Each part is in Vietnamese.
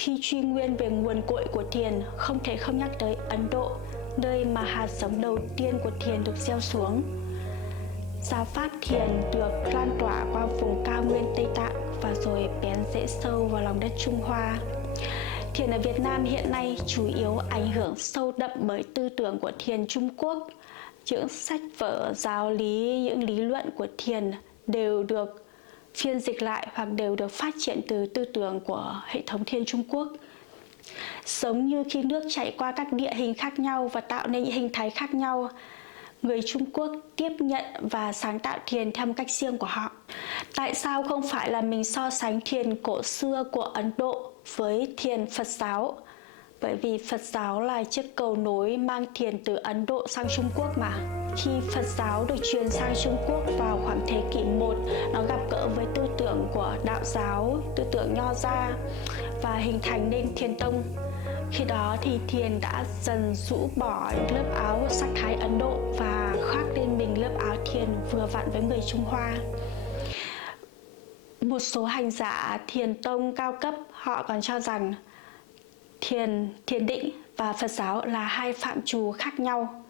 Khi truy nguyên về nguồn cội của thiền, không thể không nhắc tới Ấn Độ, nơi mà hạt giống đầu tiên của thiền được gieo xuống. Giáo pháp thiền được lan tỏa qua vùng cao nguyên Tây Tạng và rồi bén rễ sâu vào lòng đất Trung Hoa. Thiền ở Việt Nam hiện nay chủ yếu ảnh hưởng sâu đậm bởi tư tưởng của thiền Trung Quốc. Những sách vở giáo lý, những lý luận của thiền đều được phiên dịch lại hoặc đều được phát triển từ tư tưởng của hệ thống thiền Trung Quốc. Giống như khi nước chảy qua các địa hình khác nhau và tạo nên những hình thái khác nhau, người Trung Quốc tiếp nhận và sáng tạo thiền theo một cách riêng của họ. Tại sao không phải là mình so sánh thiền cổ xưa của Ấn Độ với thiền Phật giáo? Bởi vì Phật giáo là chiếc cầu nối mang thiền từ Ấn Độ sang Trung Quốc mà. Khi Phật giáo được truyền sang Trung Quốc vào khoảng thế kỷ 1, nó gặp gỡ với tư tưởng của đạo giáo, tư tưởng Nho gia và hình thành nên thiền tông. Khi đó thì thiền đã dần rũ bỏ lớp áo sắc thái Ấn Độ và khoác lên mình lớp áo thiền vừa vặn với người Trung Hoa. Một số hành giả thiền tông cao cấp họ còn cho rằng thiền định và Phật giáo là hai phạm trù khác nhau.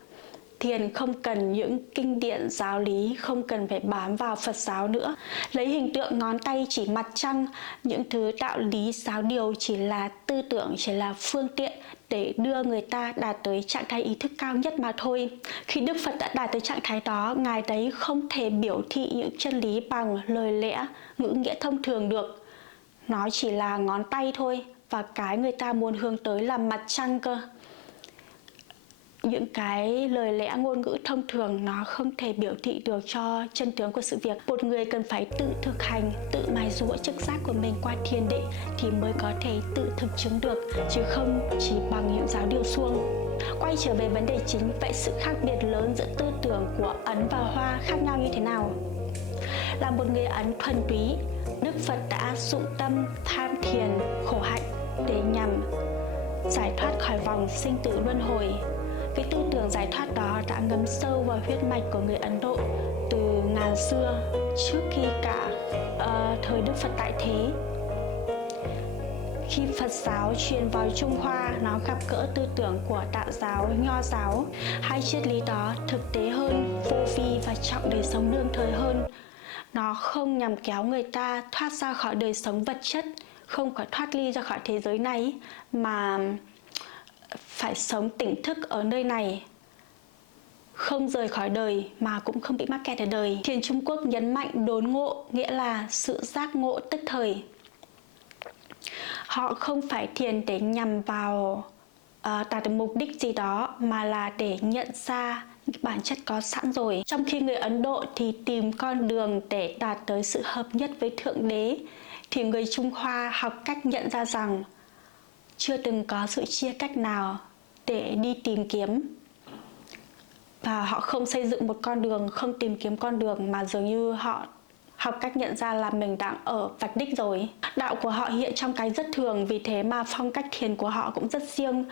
Thiền không cần những kinh điển giáo lý, không cần phải bám vào Phật giáo nữa. Lấy hình tượng ngón tay chỉ mặt trăng, những thứ đạo lý giáo điều chỉ là tư tưởng, chỉ là phương tiện để đưa người ta đạt tới trạng thái ý thức cao nhất mà thôi. Khi Đức Phật đã đạt tới trạng thái đó, Ngài đấy không thể biểu thị những chân lý bằng lời lẽ, ngữ nghĩa thông thường được. Nó chỉ là ngón tay thôi, và cái người ta muốn hướng tới là mặt trăng cơ. Những cái lời lẽ ngôn ngữ thông thường nó không thể biểu thị được cho chân tướng của sự việc. Một người cần phải tự thực hành, tự mài dũa trực giác của mình qua thiền định thì mới có thể tự thực chứng được, chứ không chỉ bằng những giáo điều suông. Quay trở về vấn đề chính, vậy sự khác biệt lớn giữa tư tưởng của Ấn và Hoa khác nhau như thế nào? Là một người Ấn thuần túy, Đức Phật đã dụng tâm tham thiền, khổ hạnh để nhằm giải thoát khỏi vòng sinh tử luân hồi. Cái tư tưởng giải thoát đó đã ngấm sâu vào huyết mạch của người Ấn Độ từ ngàn xưa, trước khi cả thời Đức Phật tại thế. Khi Phật giáo truyền vào Trung Hoa, nó gặp gỡ tư tưởng của đạo giáo, Nho giáo. Hai triết lý đó thực tế hơn, vô vi và trọng đời sống đương thời hơn. Nó không nhằm kéo người ta thoát ra khỏi đời sống vật chất, không phải thoát ly ra khỏi thế giới này, mà phải sống tỉnh thức ở nơi này, không rời khỏi đời mà cũng không bị mắc kẹt ở đời. Thiền Trung Quốc nhấn mạnh đốn ngộ, nghĩa là sự giác ngộ tức thời. Họ không phải thiền để nhằm vào đạt được mục đích gì đó, mà là để nhận ra những bản chất có sẵn rồi. Trong khi người Ấn Độ thì tìm con đường để đạt tới sự hợp nhất với Thượng Đế, thì người Trung Hoa học cách nhận ra rằng chưa từng có sự chia cách nào để đi tìm kiếm. Và họ không xây dựng một con đường, không tìm kiếm con đường, mà dường như họ học cách nhận ra là mình đang ở vạch đích rồi. Đạo của họ hiện trong cái rất thường, vì thế mà phong cách thiền của họ cũng rất riêng.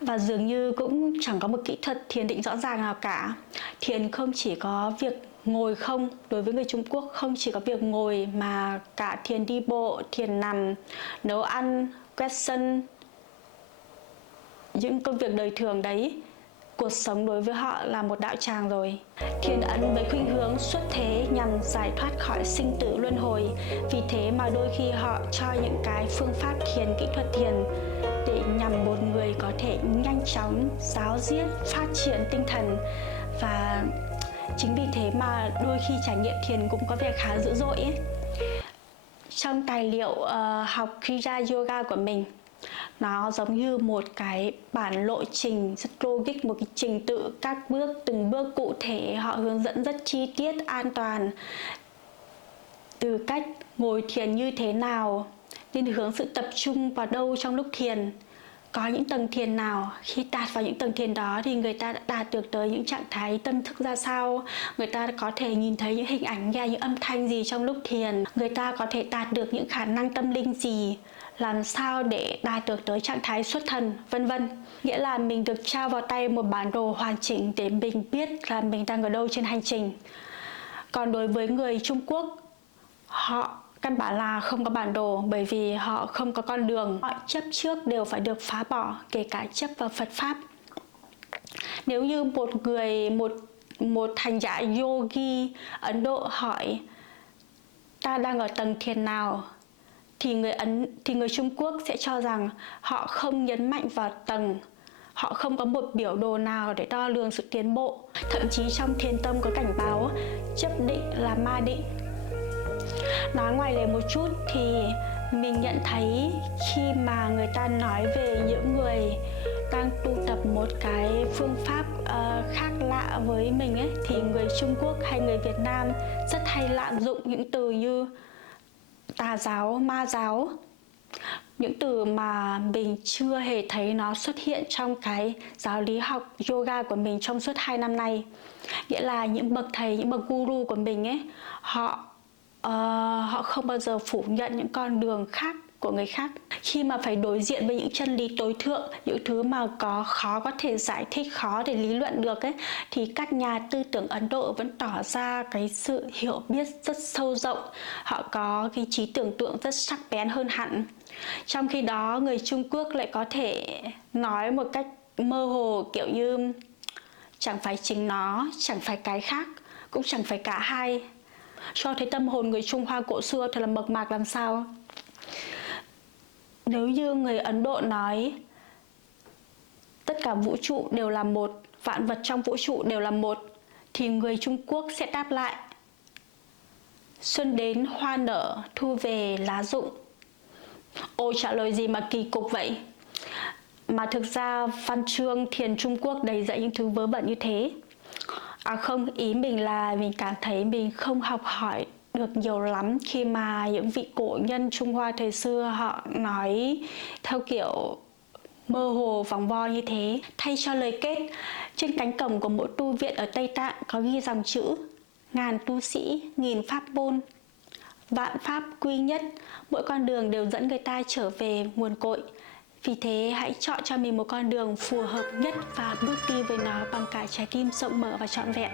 Và dường như cũng chẳng có một kỹ thuật thiền định rõ ràng nào cả. Thiền không chỉ có việc ngồi không, đối với người Trung Quốc không chỉ có việc ngồi, mà cả thiền đi bộ, thiền nằm, nấu ăn, quét sân, những công việc đời thường đấy. Cuộc sống đối với họ là một đạo tràng rồi. Thiền Ấn với khuynh hướng xuất thế nhằm giải thoát khỏi sinh tử luân hồi. Vì thế mà đôi khi họ cho những cái phương pháp thiền, kỹ thuật thiền để nhằm một người có thể nhanh chóng giáo diết, phát triển tinh thần. Và chính vì thế mà đôi khi trải nghiệm thiền cũng có vẻ khá dữ dội ấy. Trong tài liệu học Kriya Yoga của mình, nó giống như một cái bản lộ trình rất logic, một cái trình tự các bước, từng bước cụ thể. Họ hướng dẫn rất chi tiết, an toàn, từ cách ngồi thiền như thế nào, nên hướng sự tập trung vào đâu trong lúc thiền, có những tầng thiền nào. Khi đạt vào những tầng thiền đó thì người ta đã đạt được tới những trạng thái tâm thức ra sao, người ta có thể nhìn thấy những hình ảnh, nghe những âm thanh gì trong lúc thiền, người ta có thể đạt được những khả năng tâm linh gì, làm sao để đạt được tới trạng thái xuất thần, vân vân. Nghĩa là mình được trao vào tay một bản đồ hoàn chỉnh để mình biết là mình đang ở đâu trên hành trình. Còn đối với người Trung Quốc, họ Căn bản là không có bản đồ, bởi vì họ không có con đường. Mọi chấp trước đều phải được phá bỏ, kể cả chấp vào Phật Pháp. Nếu như một hành giả yogi Ấn Độ hỏi ta đang ở tầng thiền nào, thì người Trung Quốc sẽ cho rằng họ không nhấn mạnh vào tầng, họ không có một biểu đồ nào để đo lường sự tiến bộ. Thậm chí trong Thiền Tông có cảnh báo chấp định là ma định. Nói ngoài lề một chút thì mình nhận thấy khi mà người ta nói về những người đang tu tập một cái phương pháp khác lạ với mình ấy, thì người Trung Quốc hay người Việt Nam rất hay lạm dụng những từ như tà giáo, ma giáo. Những từ mà mình chưa hề thấy nó xuất hiện trong cái giáo lý học yoga của mình trong suốt 2 năm nay. Nghĩa là những bậc thầy, những bậc guru của mình ấy, họ không bao giờ phủ nhận những con đường khác của người khác. Khi mà phải đối diện với những chân lý tối thượng, những thứ mà khó có thể giải thích, khó để lý luận được ấy, thì các nhà tư tưởng Ấn Độ vẫn tỏ ra cái sự hiểu biết rất sâu rộng. Họ có cái trí tưởng tượng rất sắc bén hơn hẳn. Trong khi đó người Trung Quốc lại có thể nói một cách mơ hồ, kiểu như chẳng phải chính nó, chẳng phải cái khác, cũng chẳng phải cả hai. Cho thấy tâm hồn người Trung Hoa cổ xưa thật là mộc mạc làm sao. Nếu như người Ấn Độ nói tất cả vũ trụ đều là một, vạn vật trong vũ trụ đều là một, thì người Trung Quốc sẽ đáp lại xuân đến hoa nở, thu về lá rụng. Ôi, trả lời gì mà kỳ cục vậy. Mà thực ra văn chương thiền Trung Quốc đầy dạy những thứ vớ vẩn như thế. Không, ý mình là mình cảm thấy mình không học hỏi được nhiều lắm khi mà những vị cổ nhân Trung Hoa thời xưa họ nói theo kiểu mơ hồ vòng vo như thế. Thay cho lời kết, trên cánh cổng của mỗi tu viện ở Tây Tạng có ghi dòng chữ: ngàn tu sĩ, nghìn pháp môn, vạn pháp quy nhất. Mỗi con đường đều dẫn người ta trở về nguồn cội. Vì thế hãy chọn cho mình một con đường phù hợp nhất và bước đi với nó bằng cả trái tim rộng mở và trọn vẹn.